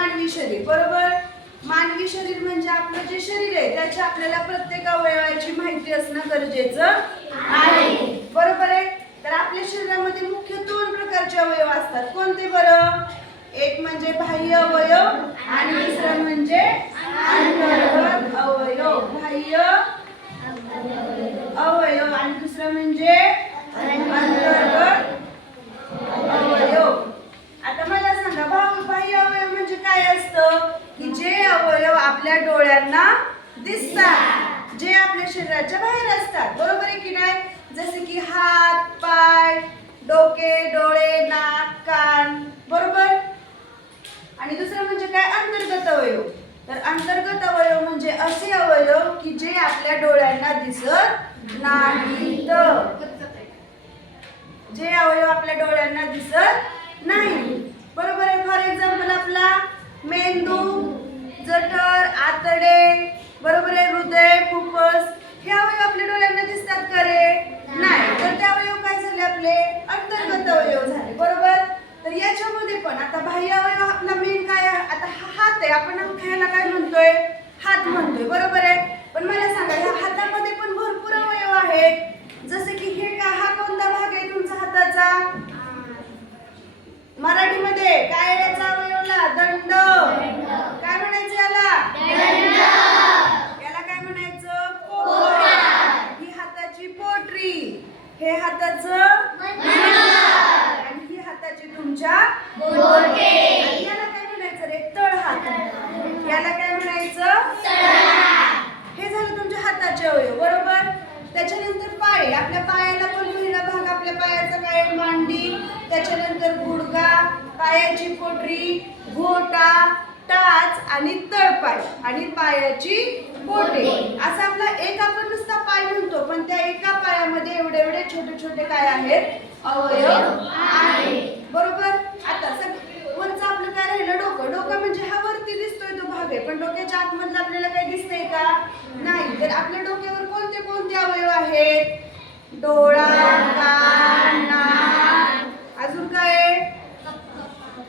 मानवी शरीर. बरोबर. मानवी शरीर म्हणजे आपलं जे शरीर आहे त्याच्या आपल्याला प्रत्येक अवयवाची माहिती असणं गरजेचं आहे. बरोबर आहे. तर आपल्या शरीरामध्ये मुख्य 2 प्रकारचे अवयव असतात. कोणते बरं? एक म्हणजे बाह्य अवयव आणि दुसरा म्हणजे अंतर्गत अवयव. बाह्य अवयव आणि दुसरा म्हणजे अंतर्गत अवयव. आता मला सांगा, बाह्य अवयव म्हणजे काय असतं? की जे अवयव आपल्या डोळ्यांना दिसतात, जे आपल्या शरीराच्या बाहेर असतात. बरोबर आहे की नाही? जसे की हात, पाय, डोके, डोळे, नाक, कान. बरोबर. आणि दुसरं म्हणजे काय? अंतर्गत अवयव. तर अंतर्गत अवयव म्हणजे असे अवयव की जे आपल्या डोळ्यांना दिसत नाहीत. जे अवयव आपल्या डोळ्यांना दिसत नाही. बरोबर आहे. फॉर एक्झाम्पल आपला मेंदू, जठर, आतडे. बरोबर आहे. हृदय, फुफ्फुस. हे अवयव आपल्या डोळ्यांना दिसतात का रे? नाही. तर ते अवयव काय झाले? आपले अंतर्गत अवयव झाले. बरोबर. तर याच्यामध्ये पण आता बाह्य अवयव आपला मेन काय आहे? आता हात आहे. आपण ह्याला काय म्हणतोय? हात म्हणतोय. बरोबर आहे. पण मला सांगा, ह्या हातामध्ये पण भरपूर अवयव आहेत. जसे की हे का, हा कोणता भाग आहे तुमचा हाताचा? मराठीमध्ये काय आहे याचा अवयवला? दंड. काय म्हणायचं याला? दंड. याला काय म्हणायचं? पोट. ही हाताची पोटरी. हे हाताचं आणि ही हाताची तुमच्या बोटे. आणि याला काय म्हणायचं रे? तळहात. याला काय म्हणायचं? तळहात. हे झालं तुमच्या हाताचे अवयव. बरोबर. त्याच्यानंतर पाय. आपल्या पायाला पण पहिला भाग आपल्या पायाचा काय? मांडी. त्याच्यानंतर गुडघा, पायाची पोटरी, घोटा, टाच आणि तळपाय आणि पायाची बोटे. असा आपला एक आपण नुसता पाय म्हणतो, पण त्या एका पायामध्ये एवढे एवढे छोटे छोटे काय आहेत? अवयव आहेत. बरोबर. आता वरचं आपलं काय राहिलं? डोकं. डोकं म्हणजे हा वरती दिसतोय तो भाग आहे, पण डोक्याच्या आतमधलं आपल्याला काही दिसतंय का? नाही. तर आपल्या डोक्यावर कोणते कोणते अवयव आहेत? डोळा, कान, नाक. अजून काय?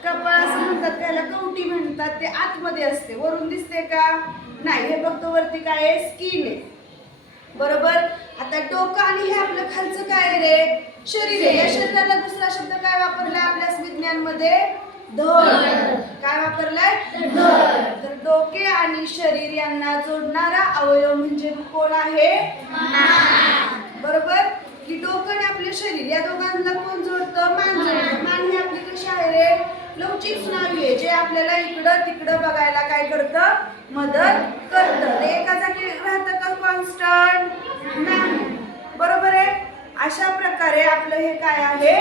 कपाळ असं म्हणतात, त्याला कवटी म्हणतात. ते आतमध्ये असते. वरून दिसते का? नाही. हे बघतो वरती काय आहे? स्किन आहे. बरोबर. आता डोकं आणि हे आपलं खालचं काय आहे रे? शरीर आहे. या शरीराला दुसरा शब्द काय वापरलाय आपल्या विज्ञानमध्ये? धड. काय वापरलाय? धड. तर डोके आणि शरीर यांना जोडणारा अवयव म्हणजे कोण आहे? मान. बरोबर. की डोकं आणि आपले शरीर या दोघांना कोण जोडतं? मान जोडतं. मान ही आपली कशी आहे रे? लवचिक स्नायू आहे, जे आपल्याला इकडं तिकडं बघायला काय करतं? मदत करतं. ते एका जागी राहतं का कॉन्स्टंट? नाही. बरोबर आहे. अशा प्रकारे आपलं हे काय आहे?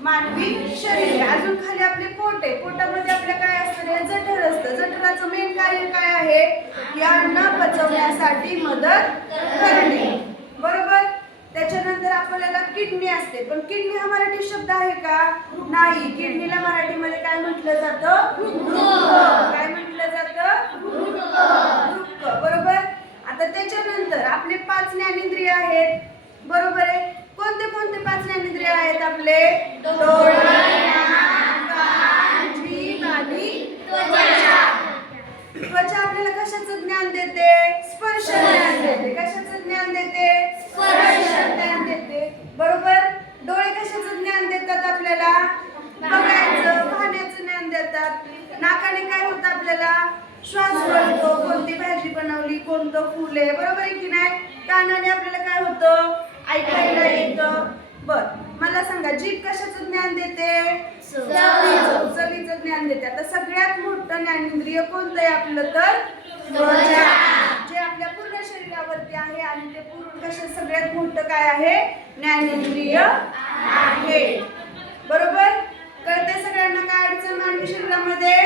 मानवी शरीर आहे. अजून खाली आपले पोट आहे. पोटामध्ये आपल्या काय असतं रे? जठर असतं. जठराचं मेन कार्य काय आहे? की अन्न पचवण्यासाठी मदत करणे. बरोबर. त्याच्यानंतर आपल्याला किडनी असते, पण किडनी हा मराठी शब्द आहे का? नाही. किडनीला मराठीमध्ये काय म्हटलं जातं? वृक्क. काय म्हटलं जातं? वृक्क. बरोबर. आता त्याच्यानंतर आपले 5 ज्ञानेंद्रिय आहेत. बरोबर आहे. कोणते कोणते 5 ज्ञानेंद्रिय आहेत आपले? डोळे, नाक, कान, जीभ आणि त्वचा. त्वचा आपल्याला कशाचं ज्ञान देते? स्पर्श ज्ञान देते. कशाचं ज्ञान देते? स्पर्श ज्ञान देते. बरोबर. डोळे कशाचं ज्ञान देतात आपल्याला? बघायचं, पाहण्याचं ज्ञान देतात. नाकाने काय होतं आपल्याला? श्वास गळतो. कोणती भाजी बनवली, कोणतं फुल आहे. बरोबर आहे की नाही? कानाने आपल्याला काय होतं? ऐकायला येतं. बर. मला सांगा, जीभ कशाचं ज्ञान देते? चवीचं ज्ञान देते. आता सगळ्यात मोठं ज्ञानेंद्रिय कोणतं आहे आपलं? तर त्वचा, जे आपल्या पूर्ण शरीरावरती आहे आणि ते पूर्ण कशा सगळ्यात मोठं काय आहे? ज्ञानेंद्रिय आहे. बरोबर. कळते सगळ्यांना काय अडचण मानवी शरीरामध्ये?